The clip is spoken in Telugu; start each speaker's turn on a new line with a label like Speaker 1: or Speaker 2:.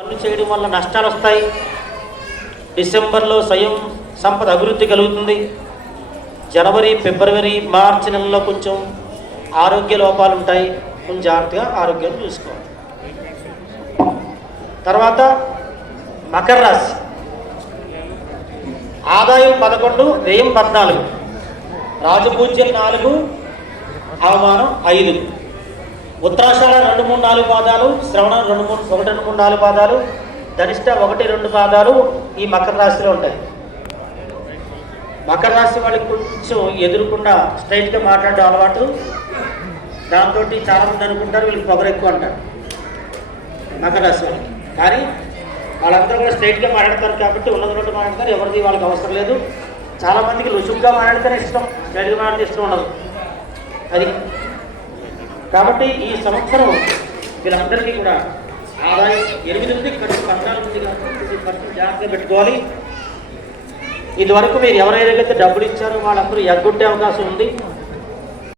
Speaker 1: పనులు చేయడం వల్ల నష్టాలు వస్తాయి. డిసెంబర్లో స్వయం సంపద అభివృద్ధి కలుగుతుంది. జనవరి ఫిబ్రవరి మార్చి నెలలో కొంచెం ఆరోగ్య లోపాలు ఉంటాయి. కొంచెం జాగ్రత్తగా ఆరోగ్యాన్ని చూసుకోవాలి. తర్వాత మకర రాశి. ఆదాయం పదకొండు వ్యయం పద్నాలుగు. రాజపూజ్యం నాలుగు అవమానం ఐదు. ఉత్తరాషాఢ రెండు మూడు నాలుగు పాదాలు శ్రవణం రెండు మూడు ఒకటి రెండు మూడు నాలుగు పాదాలు ధనిష్ట ఒకటి రెండు పాదాలు ఈ మకర రాశిలో ఉంటాయి. మకర రాశి వాళ్ళకి కొంచెం ఎదురుకుండా స్ట్రైట్గా మాట్లాడే అలవాటు. దాంతో చాలా మంది అనుకుంటారు వీళ్ళకి పొగరు ఎక్కువ అంటారు. మకర రాశి వాళ్ళకి. కానీ వాళ్ళందరూ కూడా స్ట్రైట్గా మాట్లాడతారు కాబట్టి ఉన్నది మాట్లాడతారు ఎవరిది వాళ్ళకి అవసరం లేదు. చాలామందికి రుచుగ్గా మాట్లాడితేనే ఇష్టం స్ట్రైట్గా మాట్లాడితే ఇష్టం ఉండదు. అది కాబట్టి ఈ సంవత్సరం వీళ్ళందరికీ కూడా ఆదాయం ఎనిమిది ఉంది ఖర్చు పద్నాలుగు ఉంది కాబట్టి ఖర్చు జాగ్రత్తగా పెట్టుకోవాలి. ఇదివరకు మీరు ఎవరైతే డబ్బులు ఇచ్చారో వాళ్ళందరూ ఎగ్గొట్టే అవకాశం ఉంది.